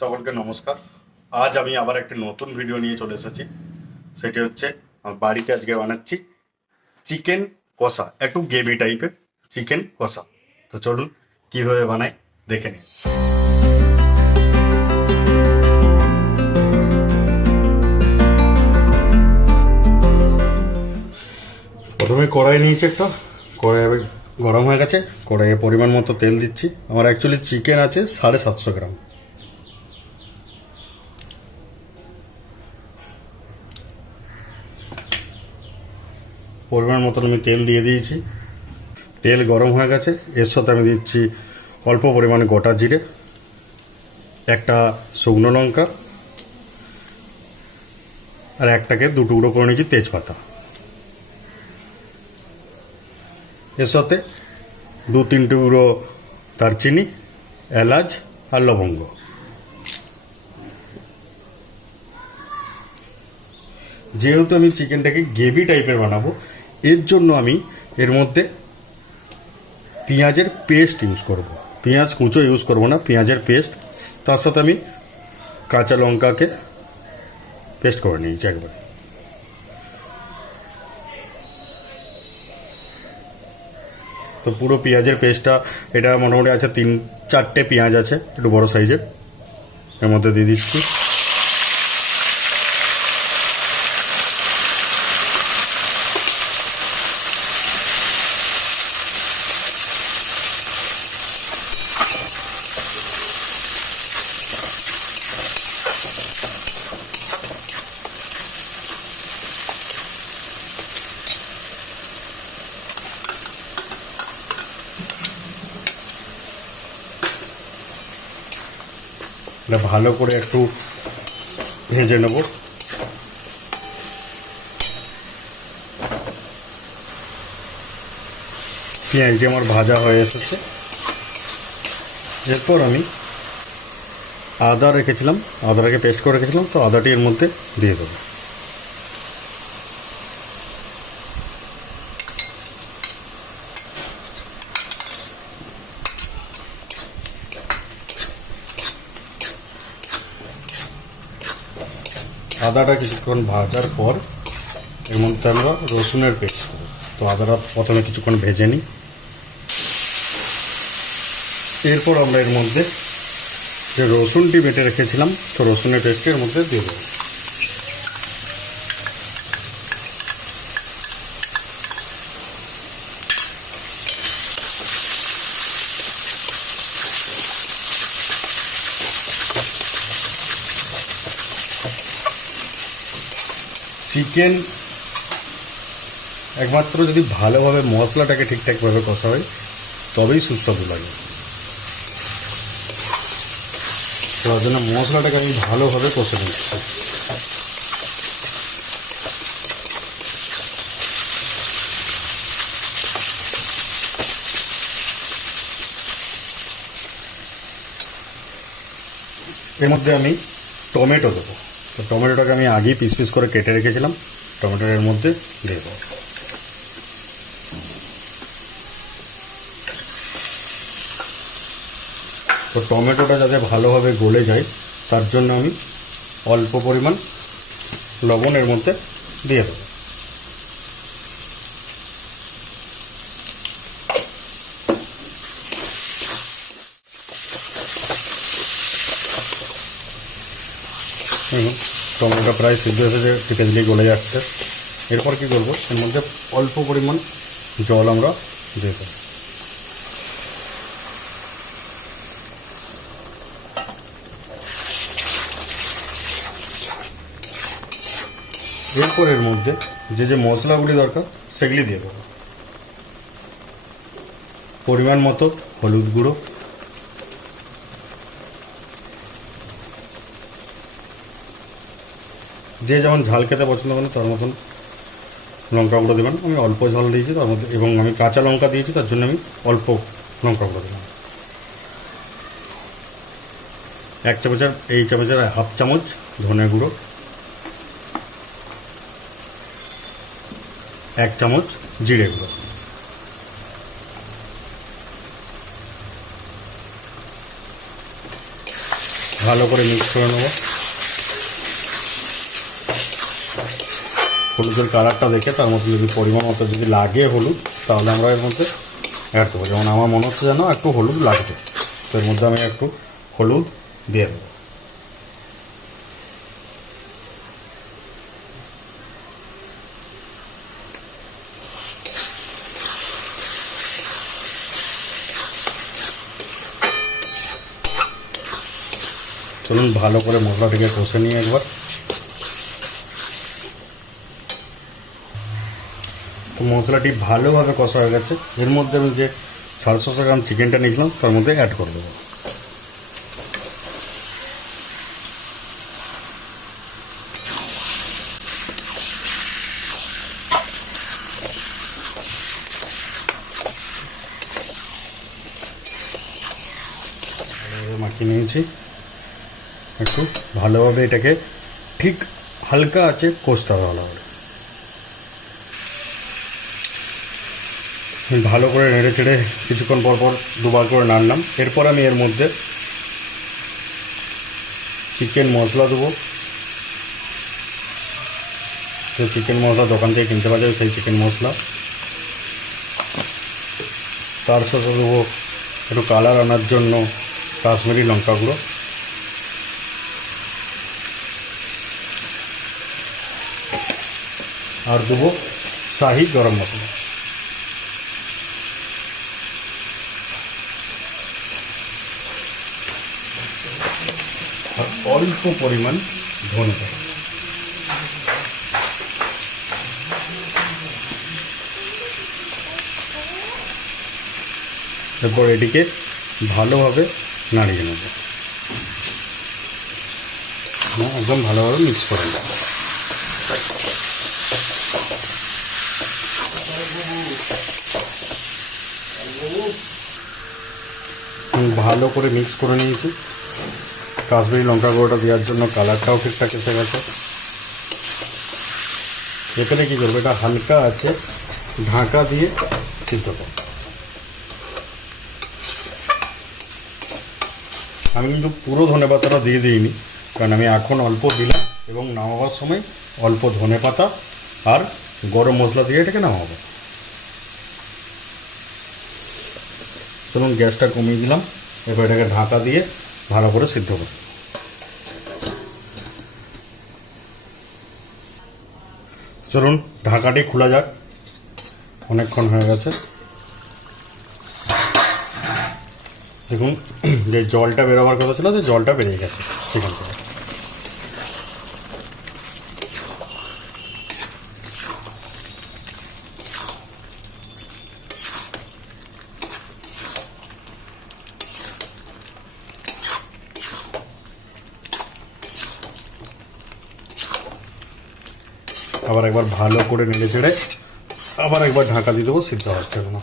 সকলকে নমস্কার। আজ আমি আবার একটা নতুন ভিডিও নিয়ে চলে এসেছি। সেটি হচ্ছে আমার বাড়িতে আজকে বানাচ্ছি চিকেন কষা, একটু গ্রেভি টাইপের চিকেন কষা। তো চলুন কীভাবে বানাই দেখে নিন। প্রথমে কড়াই নিয়েছি একটা, কড়াই গরম হয়ে গেছে, কড়াইয়ে পরিমাণ মতো তেল দিচ্ছি। আমার অ্যাকচুয়ালি চিকেন আছে 750 গ্রাম। পরিমাণ মতন আমি তেল দিয়ে দিয়েছি। তেল গরম হয়ে গেছে, এর সাথে আমি দিচ্ছি অল্প পরিমাণে গোটা জিরে, একটা শুকনো লঙ্কা, আর একটাকে দু টুকরো করে নিয়েছি তেজপাতা। এর সাথে 2-3 টুকরো দারচিনি, এলাচ আর লবঙ্গ। যেহেতু আমি চিকেনটাকে গ্রেভি টাইপের বানাবো, এর জন্য আমি এর মধ্যে পেঁয়াজের পেস্ট ইউজ করব। পেঁয়াজ কুচো ইউজ করব না, পেঁয়াজের পেস্ট। তার সাথে আমি কাঁচা লঙ্কাকে পেস্ট করে নিয়েছি একবার। তো পুরো পেঁয়াজের পেস্টটা, এটা মোটামুটি আছে 3-4টে পেঁয়াজ আছে একটু বড় সাইজের, এর মধ্যে দিয়ে দিচ্ছি। এটা ভালো করে একটু ভেজে নেব। পেঁয়াজটি আমার ভাজা হয়ে এসেছে। এরপর আমি আদা রেখেছিলাম, আদাটাকে পেস্ট করে রেখেছিলাম, তো আদাটি এর মধ্যে দিয়ে দেবো। আদাটা কিছুক্ষণ ভাজার পর এর মধ্যে আমরা রসুনের পেস্ট দেবো। তো আদাটা প্রথমে কিছুক্ষণ ভেজে নিই। এরপর আমরা এর মধ্যে যে রসুনটি বেটে রেখেছিলাম, তো রসুনের পেস্টটি এর মধ্যে দিয়ে দেবো। চিকেন একমাত্র যদি ভালোভাবে মশলাটাকে ঠিকঠাকভাবে কষা হয় তবেই সুস্বাদু লাগে। তার জন্য মশলাটাকে আমি ভালোভাবে কষে নিচ্ছি। এর মধ্যে আমি টমেটো দেবো। তো টমেটোটাকে আমি আগেই পিস পিস করে কেটে রেখেছিলাম, টমেটোর এর মধ্যে দিয়ে দেবো। তো টমেটোটা যাতে ভালোভাবে গলে যায় তার জন্য আমি অল্প পরিমাণ লবণ এর মধ্যে দিয়ে দেবো। টমেটোটা প্রায় সিদ্ধ হয়ে টিকে গলে যাচ্ছে। এরপর কি করবো, এর মধ্যে অল্প পরিমাণ জল আমরা দিয়ে দেবো। এরপর এর মধ্যে যে যে মশলাগুলি দরকার সেগুলি দিয়ে দেবো। পরিমাণ মতো হলুদ গুঁড়ো, যে যেমন ঝাল খেতে পছন্দ করেন তার মতন লঙ্কা গুঁড়ো দেবেন। আমি অল্প ঝাল দিয়েছি তার মধ্যে, এবং আমি কাঁচা লঙ্কা দিয়েছি তার জন্য আমি অল্প লঙ্কা গুঁড়ো দিলাম। এই চামচের হাফ চামচ ধনে গুঁড়ো, 1 চামচ জিরে গুঁড়ো, ভালো করে মিক্স করে নেব। হলুদের কালারটা দেখে তার মধ্যে যদি পরিমাণ মতো যদি লাগে হলুদ, তাহলে আমরা এর মধ্যে অ্যাড করবো। যেমন আমার মনে হচ্ছে যেন একটু হলুদ লাগবে, তো এর মধ্যে আমি একটু হলুদ দিয়ে দেবো। চলুন ভালো করে মশলাটাকে কষে নিয়ে একবার। তো মশলাটি ভালোভাবে কষা হয়ে গেছে। এর মধ্যে আমি যে 750 গ্রাম চিকেনটা নিয়েছিলাম তার মধ্যে অ্যাড করে দেবো। মাখিয়ে নিয়েছি। একটু ভালোভাবে এটাকে ঠিক হালকা আছে কষতে হবে ভালোভাবে। ভালো করে নেড়ে চেড়ে কিছুক্ষণ পর পর দুবার করে নাড়লাম। এরপর আমি এর মধ্যে চিকেন মশলা দেবো। তো চিকেন মশলা দোকান থেকে কিনতে পাওয়া যায়, সেই চিকেন মশলা। তার সাথে দেবো একটু কালার আনার জন্য কাশ্মীরি লঙ্কা গুঁড়ো, আর দেবো শাহি গরম মশলা। আর অল্প পরিমাণ ধনে পাতা। এরপর এটিকে ভালোভাবে নাড়িয়ে নেব, একদম ভালোভাবে মিক্স করে নেব। ভালো করে মিক্স করে নিয়েছি। কাশ্মীরি লঙ্কা গুঁড়োটা দেওয়ার জন্য কালারটাও ঠিকঠাক এসে গেছে। এখানে কী করবো, এটা হালকা আছে ঢাকা দিয়ে সিদ্ধ করব। আমি কিন্তু পুরো ধনেপাতাটা দিয়ে দিইনি, কারণ আমি এখন অল্প দিলাম এবং নামাবার সময় অল্প ধনেপাতা আর গরম মশলা দিয়ে এটাকে নামাবো। চলুন গ্যাসটা কমিয়ে দিলাম। এবার এটাকে ঢাকা দিয়ে ভালো করে সিদ্ধ করব। চলুন ঢাকাটি খোলা যাক, অনেকক্ষণ হয়ে গেছে। দেখুন যে জলটা বেরোবার কথা ছিল, যে জলটা বেরিয়ে গেছে চিকেন থেকে। আবার একবার ভালো করে নেড়ে চেড়ে আবার একবার ঢাকা দিয়ে দেবো সিদ্ধ হওয়ার জন্য।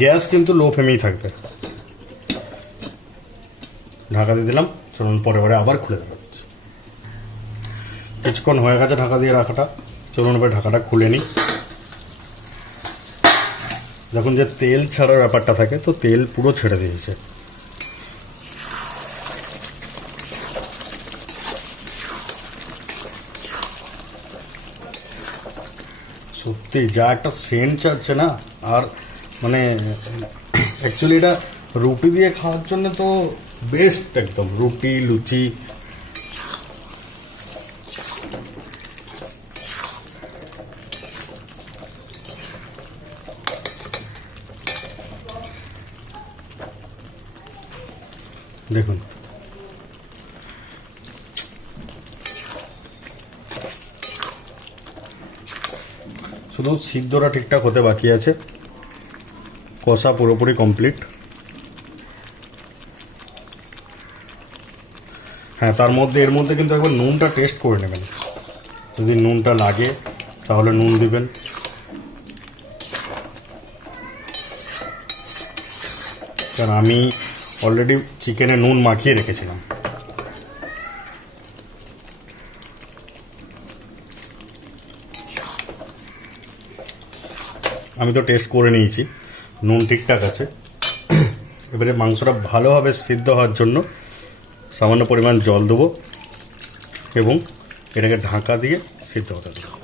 গ্যাস কিন্তু লো ফ্লেমেই থাকবে। ঢাকা দিয়ে দিলাম। চলুন পরে আবার খুলে দেবো। কিছুক্ষণ হয়ে গেছে ঢাকা দিয়ে রাখাটা। চলুন এবার ঢাকাটা খুলে নিই। যখন যে তেল ছাড়ার ব্যাপারটা থাকে, তো তেল পুরো ছেড়ে দিয়েছে। সত্যি যা একটা সেন্ট চাচ্ছে না, আর মানে অ্যাকচুয়ালি এটা রুটি দিয়ে খাওয়ার জন্য তো বেস্ট, একদম রুটি লুচি। দেখুন শুধু সিদ্ধটা ঠিকঠাক হতে বাকি আছে, কষা পুরোপুরি কমপ্লিট। হ্যাঁ, তার মধ্যে এর মধ্যে কিন্তু একবার নুনটা টেস্ট করে নেবেন। যদি নুনটা লাগে তাহলে নুন দিবেন। কারণ আমি অলরেডি চিকেনে নুন মাখিয়ে রেখেছিলাম। আমি তো টেস্ট করে নিয়েছি, নুন ঠিকঠাক আছে। এবারে মাংসটা ভালোভাবে সিদ্ধ হওয়ার জন্য সামান্য পরিমাণ জল দেবো এবং এটাকে ঢাকা দিয়ে সিদ্ধ হতে দেবো।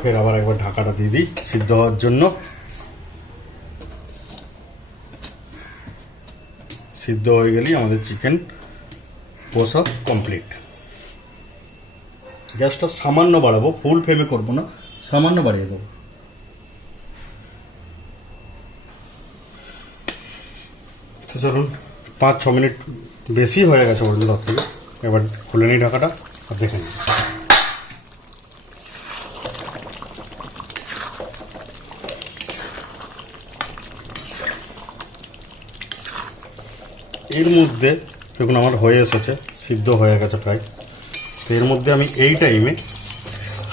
ফের আবার একবার ঢাকাটা দিয়ে দিই সিদ্ধ হওয়ার জন্য। সিদ্ধ হয়ে গেলেই আমাদের চিকেন কষা কমপ্লিট। গ্যাসটা সামান্য বাড়াবো, ফুল ফ্লেমে করবো না, সামান্য বাড়িয়ে দেবো। তো চলুন 5-6 মিনিট বেশি হয়ে গেছে বলতে তার থেকে। এবার খুলে নিই ঢাকাটা আর দেখে নিই। এর মধ্যে দেখুন আমার হয়ে এসেছে, সিদ্ধ হয়ে গেছে প্রায়। তো এর মধ্যে আমি এই টাইমে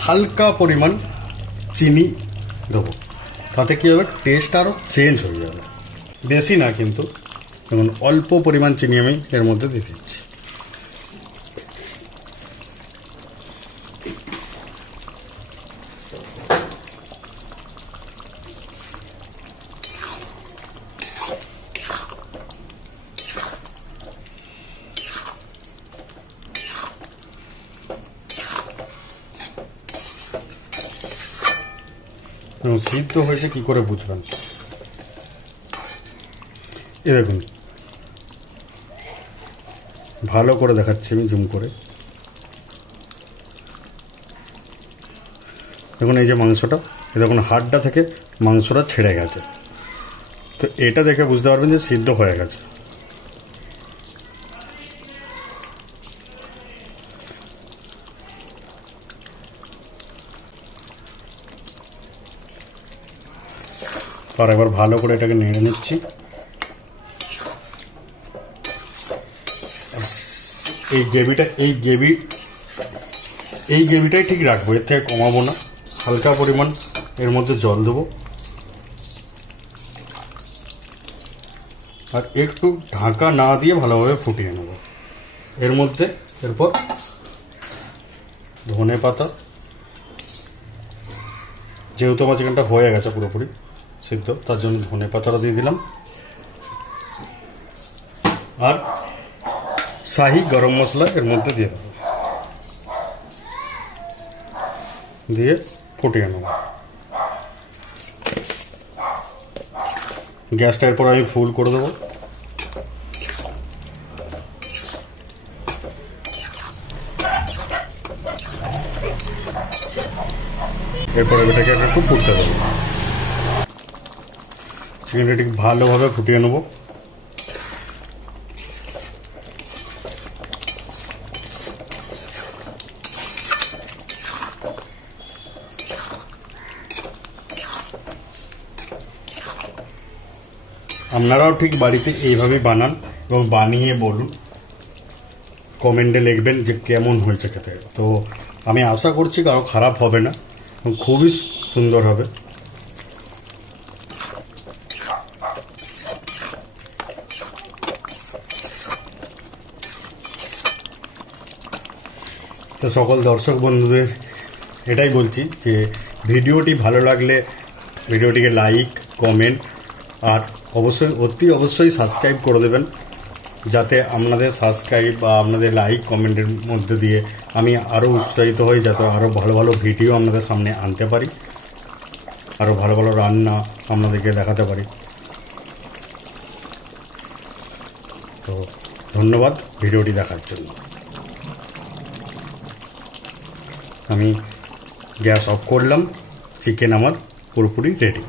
হালকা পরিমাণ চিনি দেবো, তাতে কী হবে, টেস্ট আরও চেঞ্জ হয়ে যাবে। বেশি না কিন্তু, যেমন অল্প পরিমাণ চিনি আমি এর মধ্যে দিয়ে দিচ্ছি। সিদ্ধ হয়েছে কি করে বুঝবেন, এ দেখুন ভালো করে দেখাচ্ছি আমি জুম করে। দেখুন এই যে মাংসটা, এ দেখুন হাড়টা থেকে মাংসটা ছেড়ে গেছে। তো এটা দেখে বুঝতে পারবেন যে সিদ্ধ হয়ে গেছে। আর একবার ভালো করে এটাকে নেড়ে নিচ্ছি। এই গ্রেভিটাই ঠিক রাখবো, এর থেকে কমাবো না। হালকা পরিমাণ এর মধ্যে জল দেবো আর একটু ঢাকা না দিয়ে ভালোভাবে ফুটিয়ে নেব। এর মধ্যে এরপর ধনে পাতা, যেহেতু আমার চিকেনটা হয়ে গেছে পুরোপুরি সিদ্ধ, তার জন্য ধনে পাতাটা দিয়ে দিলাম। আর শাহি গরম মশলা এর মধ্যে দিয়ে দেবো, দিয়ে ফুটিয়ে নেব। গ্যাসটা এরপর আমি ফুল করে দেবো। এরপর এটাকে একটু ফুটতে দেবো। চিকেনটা ঠিক ভালোভাবে ফুটিয়ে নেব। আপনারাও ঠিক বাড়িতে এইভাবেই বানান এবং বানিয়ে বলুন, কমেন্টে লিখবেন যে কেমন হয়েছে খেতে। তো আমি আশা করছি কারো খারাপ হবে না, খুবই সুন্দর হবে। তো সকল দর্শক বন্ধুদের এটাই বলছি যে ভিডিওটি ভালো লাগলে ভিডিওটিকে লাইক, কমেন্ট আর অবশ্যই সাবস্ক্রাইব করে দেবেন, যাতে আপনাদের সাবস্ক্রাইব বা আপনাদের লাইক কমেন্টের মধ্যে দিয়ে আমি আরও উৎসাহিত হই, যাতে আরও ভালো ভালো ভিডিও আপনাদের সামনে আনতে পারি, আরও ভালো ভালো রান্না আপনাদেরকে দেখাতে পারি। তো ধন্যবাদ ভিডিওটি দেখার জন্য। আমি গ্যাস অফ করলাম, চিকেন আমার পুরোপুরি রেডি।